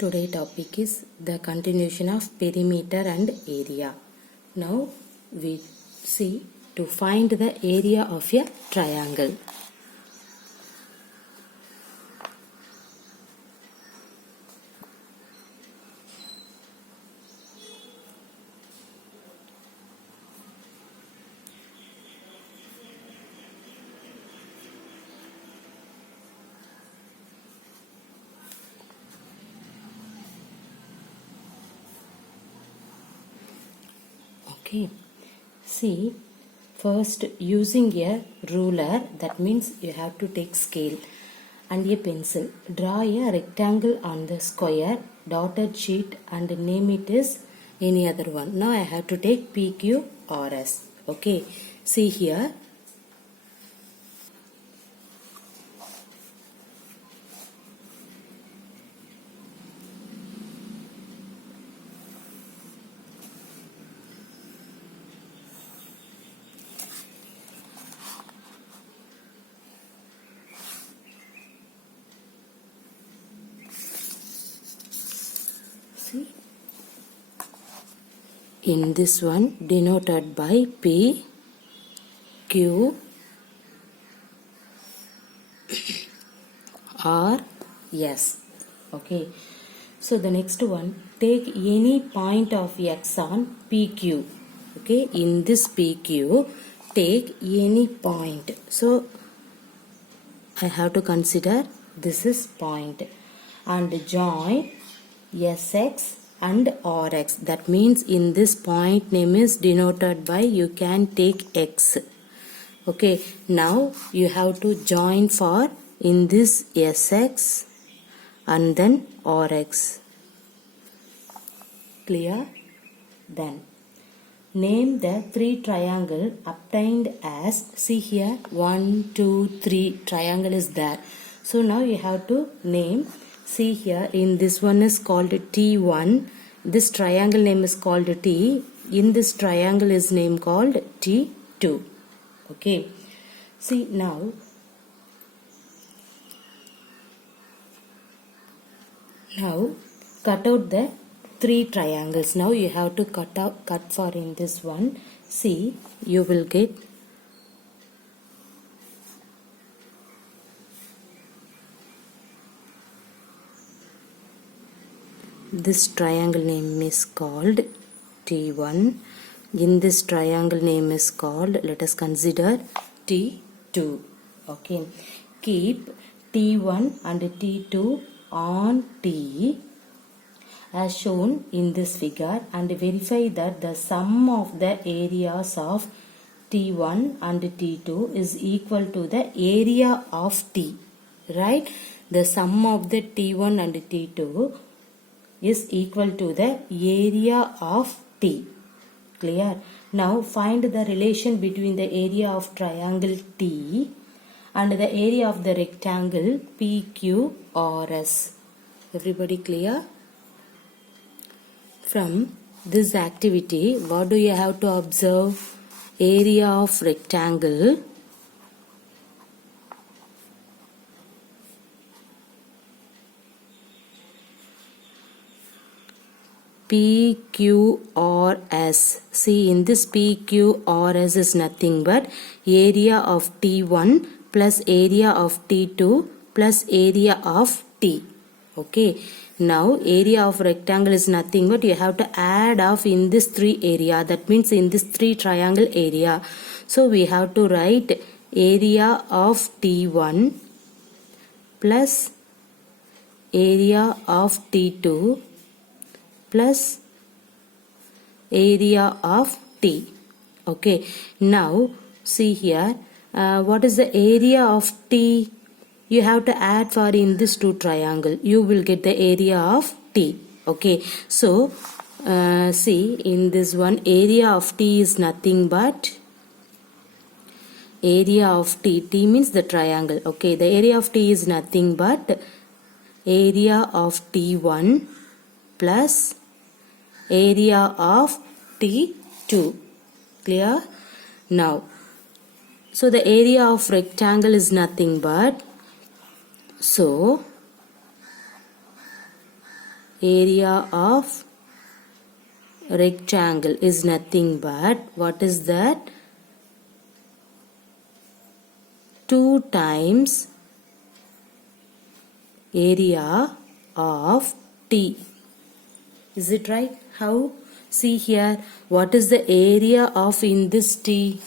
Today topic is the continuation of perimeter and area. Now we see to find the area of a triangle. Okay, see, first using a ruler, that means you have to take scale and a pencil. Draw a rectangle on the square dotted sheet and name it as any other one. Now I have to take PQRS. Okay, see here. See, in this one denoted by P, Q, R, S. Okay, so the next one, take any point of X on PQ. Okay, in this PQ, take any point. So I have to consider this is point and join SX and RX. That means in this point name is denoted by, you can take X. Okay, now you have to join for in this SX and then RX. Clear? Then name the three triangle obtained as, see here 1, 2, 3 triangle is there. So now you have to name. See here, in this one is called T1. This triangle name is called T. In this triangle is name called T2. Okay. See now. Now cut out the three triangles. Now you have to cut for in this one. See, you will get this triangle name is called T1. In this triangle name is called, let us consider T2. Okay. Keep T1 and T2 on T as shown in this figure and verify that the sum of the areas of T1 and T2 is equal to the area of T. Right? The sum of the T1 and T2 is equal to the area of T. Clear? Now find the relation between the area of triangle T and the area of the rectangle PQRS. Everybody clear? From this activity, what do you have to observe? Area of rectangle PQRS. See, in this PQRS is nothing but area of T1 plus area of T2 plus area of T. Okay. Now area of rectangle is nothing but you have to add off in this three area. That means in this three triangle area. So we have to write area of T1 plus area of T2 plus area of T. Okay. Now see here, what is the area of T? You have to add for in this two triangle. You will get the area of T. Okay. So see, in this one area of T is nothing but area of T. T means the triangle. Okay. The area of T is nothing but area of T1 plus area of T2. Clear? Now, so the area of rectangle is nothing but, so area of rectangle is nothing but, what is that? 2 times area of T. Is it right? How? See here, what is the area of in this T?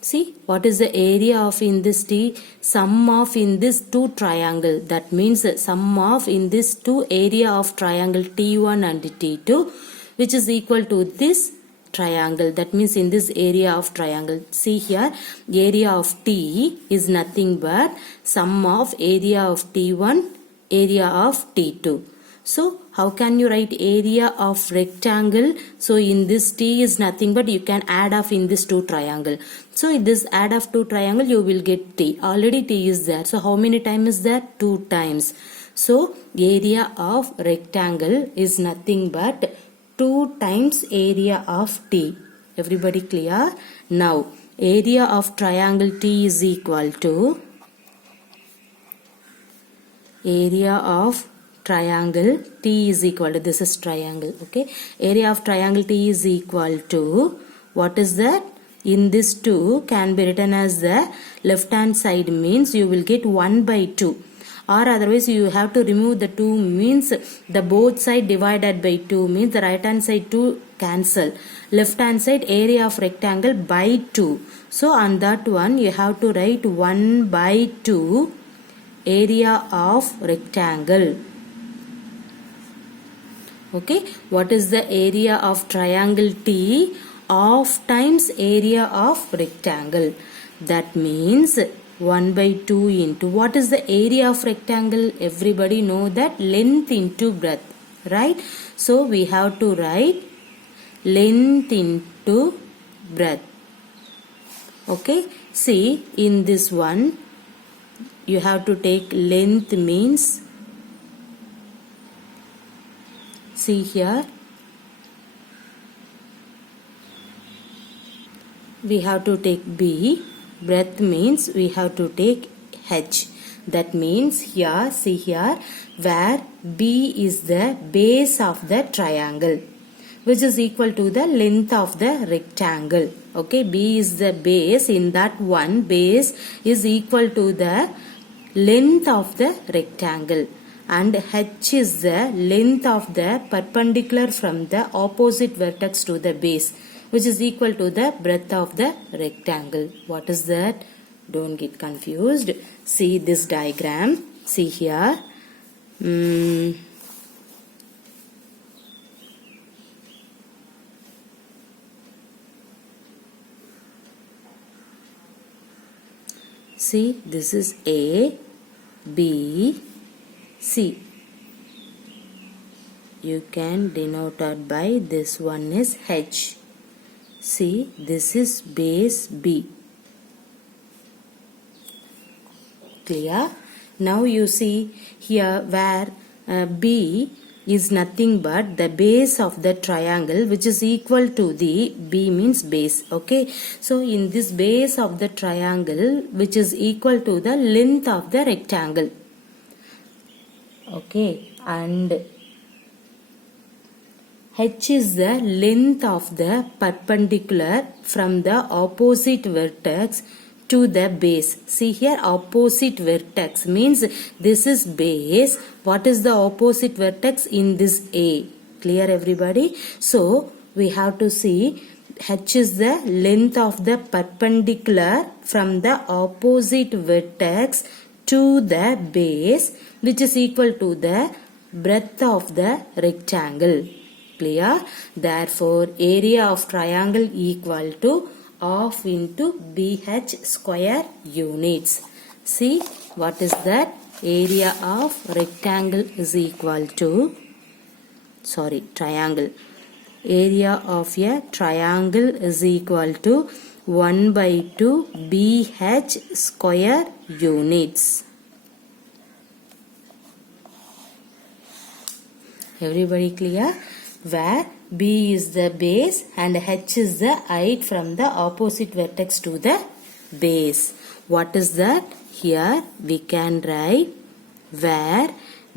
See, what is the area of in this T? Sum of in this two triangle. That means sum of in this two area of triangle T1 and T2, which is equal to this triangle. That means in this area of triangle. See here, area of T is nothing but sum of area of T1, area of T2. So, how can you write area of rectangle? So, in this T is nothing but you can add off in this two triangle. So, in this add of two triangle, you will get T. Already T is there. So, how many times is there? 2 times. So, area of rectangle is nothing but 2 times area of T. Everybody clear? Now, area of triangle T is equal to area of triangle T is equal to, this is triangle, okay, area of triangle T is equal to, what is that? In this 2 can be written as the left hand side means you will get 1 by 2, or otherwise you have to remove the 2 means the both side divided by 2 means the right hand side 2 cancel, left hand side area of rectangle by 2. So on that one you have to write 1 by 2 area of rectangle. Okay, what is the area of triangle T? Of times area of rectangle. That means 1 by 2 into, what is the area of rectangle? Everybody know that length into breadth, right? So we have to write length into breadth. Okay, see in this one you have to take length means, see here, we have to take B, breadth means we have to take H. That means here, see here, where B is the base of the triangle, which is equal to the length of the rectangle. Okay, B is the base, in that one base is equal to the length of the rectangle, and H is the length of the perpendicular from the opposite vertex to the base, which is equal to the breadth of the rectangle. What is that? Don't get confused. See this diagram. See here. See, this is A, B, C. You can denote it by this one is H. See, this is base B. Clear? Now you see here where B is nothing but the base of the triangle, which is equal to the B means base. Okay, so in this base of the triangle, which is equal to the length of the rectangle. Okay, and H is the length of the perpendicular from the opposite vertex to the base. See here, opposite vertex means this is base. What is the opposite vertex? In this A. Clear everybody? So we have to see H is the length of the perpendicular from the opposite vertex to the base, which is equal to the breadth of the rectangle. Clear? Therefore, area of triangle equal to half into BH square units. See, what is that? Area of rectangle is equal to, triangle. Area of a triangle is equal to 1 by 2 BH square units. Everybody clear? Where B is the base and H is the height from the opposite vertex to the base. What is that? Here we can write where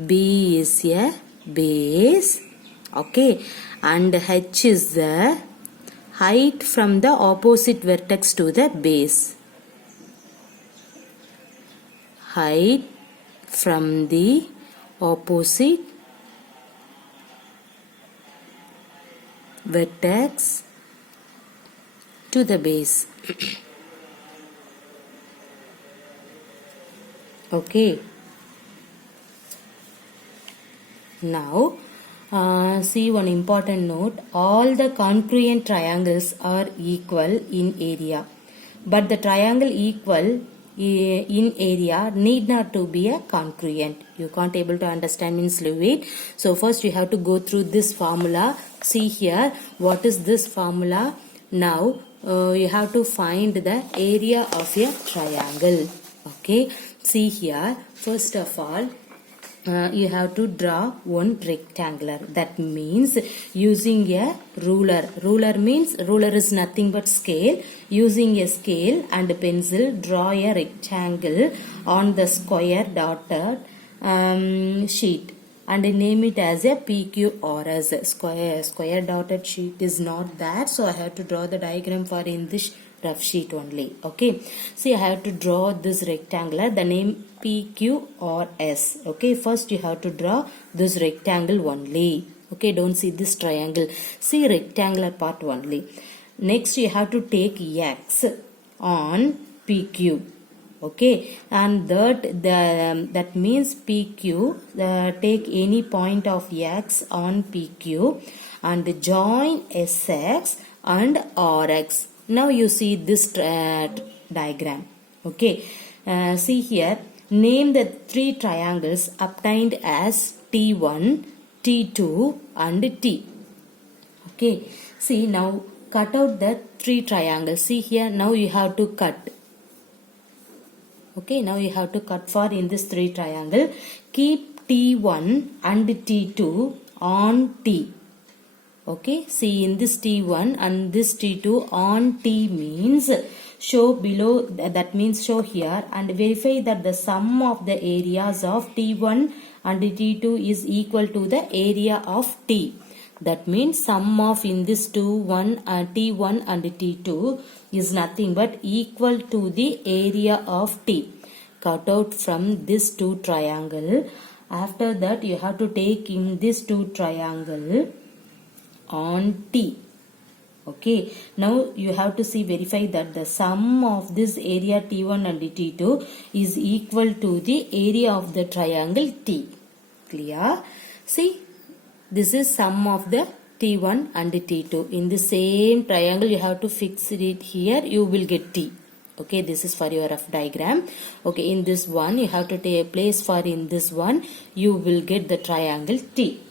B is a base, okay, and H is the height from the opposite vertex to the base. Height from the opposite vertex to the base. Okay. Now see one important note. All the congruent triangles are equal in area, but the triangle equal in area need not to be a congruent. You can't able to understand means leave it. So first you have to go through this formula. See here, what is this formula? Now you have to find the area of a triangle. Okay, see here, first of all you have to draw one rectangular. That means using a ruler. Ruler means ruler is nothing but scale. Using a scale and a pencil, draw a rectangle on the square dotted sheet and name it as a PQRS. Square dotted sheet is not that, so I have to draw the diagram for in this rough sheet only. Okay, see, I have to draw this rectangular, the name PQRS. Okay, first you have to draw this rectangle only. Okay, don't see this triangle, see rectangular part only. Next you have to take X on PQ. Okay, and that means PQ, take any point of X on PQ and join SX and RX. Now you see this diagram. Okay, see here, name the three triangles obtained as T1, T2 and T. Okay, see, now cut out the three triangles. See here, now you have to cut. Okay, now you have to cut for in this three triangle. Keep T1 and T2 on T. Okay, see, in this T1 and this T2 on T means show below, that means show here and verify that the sum of the areas of T1 and T2 is equal to the area of T. That means sum of in this T1 and T2 is nothing but equal to the area of T. Cut out from this two triangle. After that you have to take in this two triangle on T. Okay, now you have to see, verify that the sum of this area T1 and T2 is equal to the area of the triangle T. Clear? See, this is sum of the T1 and T2. In the same triangle you have to fix it here, you will get T. Okay, this is for your rough diagram. Okay, in this one you have to take a place for in this one, you will get the triangle T.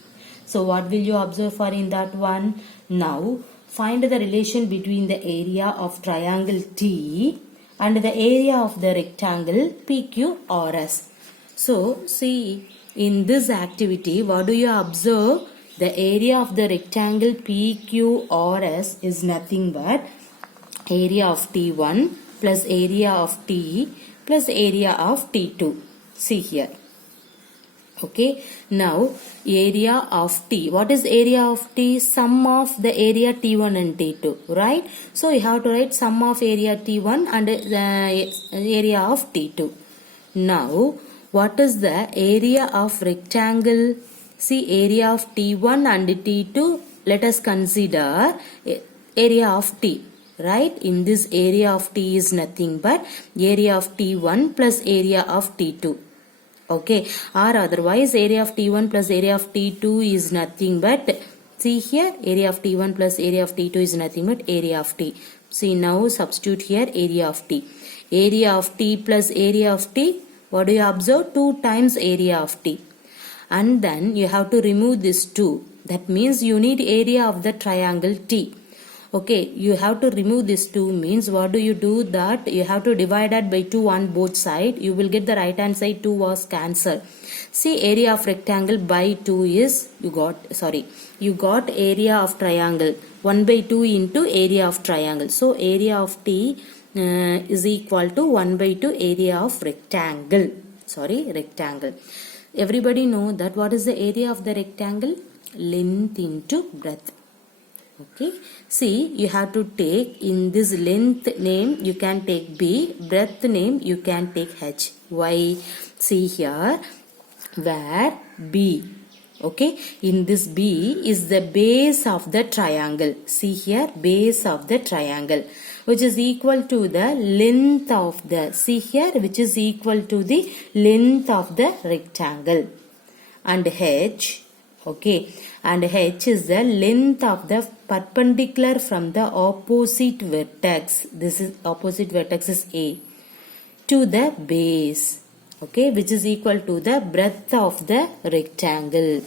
So what will you observe for in that one? Now find the relation between the area of triangle T and the area of the rectangle PQRS. So see, in this activity what do you observe? The area of the rectangle PQRS is nothing but area of T1 plus area of T plus area of T2. See here. Okay, now area of T. What is area of T? Sum of the area T1 and T2, right? So you have to write sum of area T1 and area of T2. Now what is the area of rectangle? See, area of T1 and T2, let us consider area of T. Right, in this area of T is nothing but area of T1 plus area of T2. Okay, or otherwise area of T1 plus area of T2 is nothing but, see here, area of T1 plus area of T2 is nothing but area of T. See, now substitute here area of T. Area of T plus area of T, what do you observe? 2 times area of T. And then you have to remove this 2. That means you need area of the triangle T. Okay, you have to remove this 2 means what do you do? That you have to divide it by 2 on both sides. You will get the right hand side 2 was cancelled. See, area of rectangle by 2 is, you got area of triangle 1 by 2 into area of triangle. So area of T is equal to 1 by 2 area of rectangle. Rectangle. Everybody know that what is the area of the rectangle? Length into breadth. Okay, see, you have to take in this length name you can take B, breadth name you can take H. Why? See here, where B, okay, in this B is the base of the triangle. See here, base of the triangle, which is equal to the length of the, see here, which is equal to the length of the rectangle. And H, okay, and H is the length of the perpendicular from the opposite vertex. This is opposite vertex is A to the base, okay, which is equal to the breadth of the rectangle.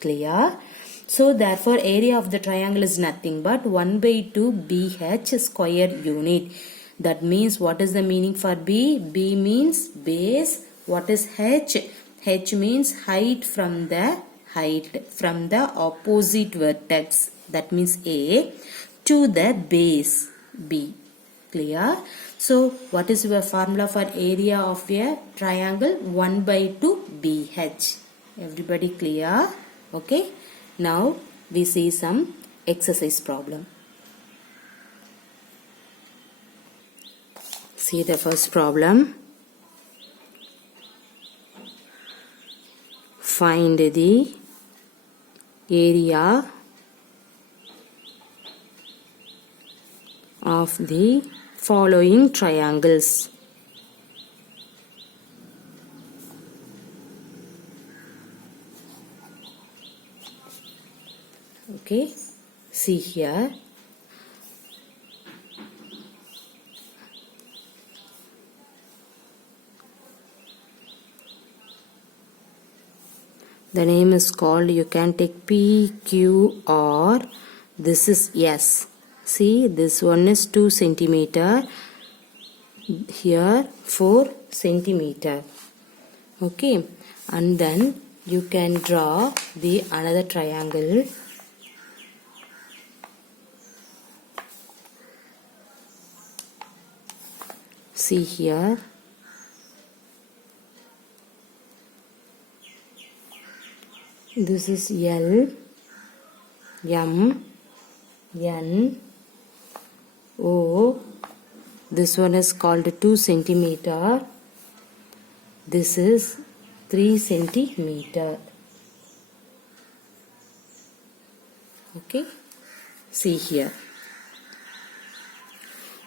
Clear? So therefore area of the triangle is nothing but 1 by 2 BH square unit. That means what is the meaning for B? B means base. What is H? H means height from the opposite vertex, that means A, to the base B. Clear? So what is your formula for area of a triangle? 1 by 2 BH. Everybody clear? Okay. Now we see some exercise problem. See the first problem. Find the area of the following triangles. Okay, see here. The name is called, you can take P, Q, R. This is S. See, this one is 2 centimeter. Here 4 centimeter. Okay, and then you can draw the another triangle. See here. This is L, M, N, O. This one is called 2 centimeter. This is 3 centimeter. Okay. See here.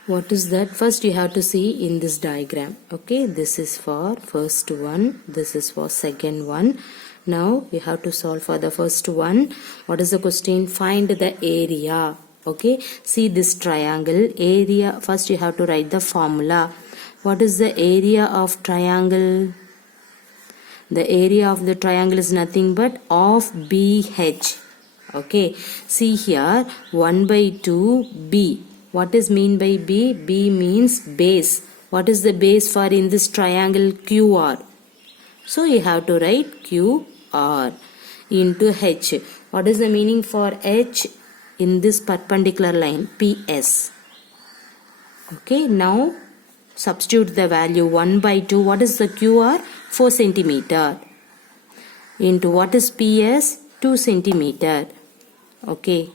What is that? First you have to see in this diagram. Okay. This is for first one. This is for second one. Now we have to solve for the first one. What is the question? Find the area. Okay. See this triangle. Area. First you have to write the formula. What is the area of triangle? The area of the triangle is nothing but of BH. Okay. See here 1 by 2 B. What is mean by B? B means base. What is the base for in this triangle? QR. So you have to write QR into H. What is the meaning for H? In this perpendicular line PS. Okay. Now substitute the value 1 by 2. What is the QR? 4 centimeter. Into what is PS? 2 centimeter. Okay.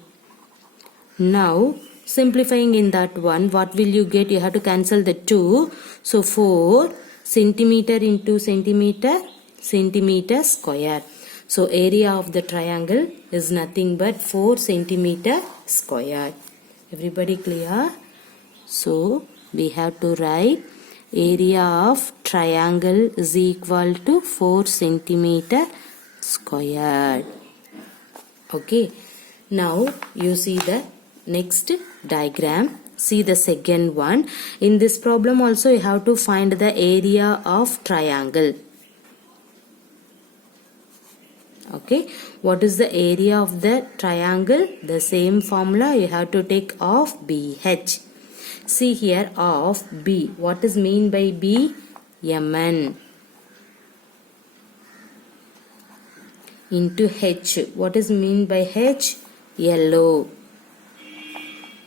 Now simplifying in that one, what will you get? You have to cancel the 2. So 4 centimeter into centimeter, centimeter square. So area of the triangle is nothing but 4 centimeter square. Everybody clear? So we have to write area of triangle is equal to 4 centimeter squared. Okay. Now you see the next diagram. See the second one. In this problem also you have to find the area of triangle. Okay. What is the area of the triangle? The same formula you have to take of BH. See here of B. What is mean by B? MN. Into H. What is mean by H? Yellow.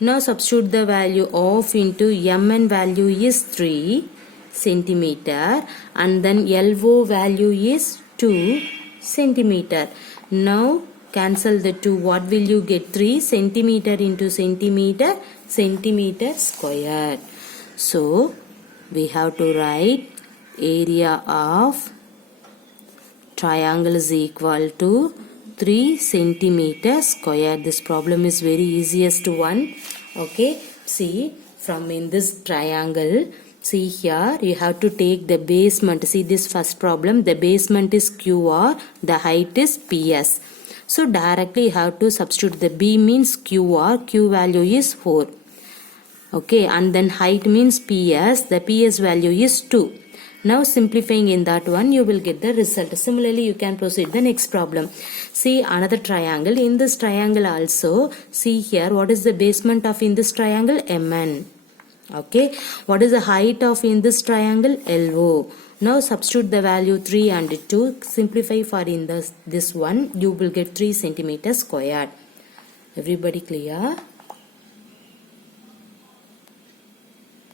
Now substitute the value of into MN value is 3 centimeter and then LO value is 2 centimeter. Now cancel the 2. What will you get? 3 centimeter into centimeter, centimeter square. So we have to write area of triangle is equal to 3 centimeter square. This problem is very easiest one. Okay, see, from in this triangle, see here you have to take the basement. See this first problem, the basement is QR, the height is PS. So directly you have to substitute the B means QR, Q value is 4. Okay, and then height means PS, the PS value is 2. Now simplifying in that one, you will get the result. Similarly, you can proceed the next problem. See another triangle. In this triangle also, see here, what is the basement of in this triangle? MN. Okay, what is the height of in this triangle? LO. Now substitute the value 3 and 2. Simplify for in this one, you will get 3 centimeter squared. Everybody clear?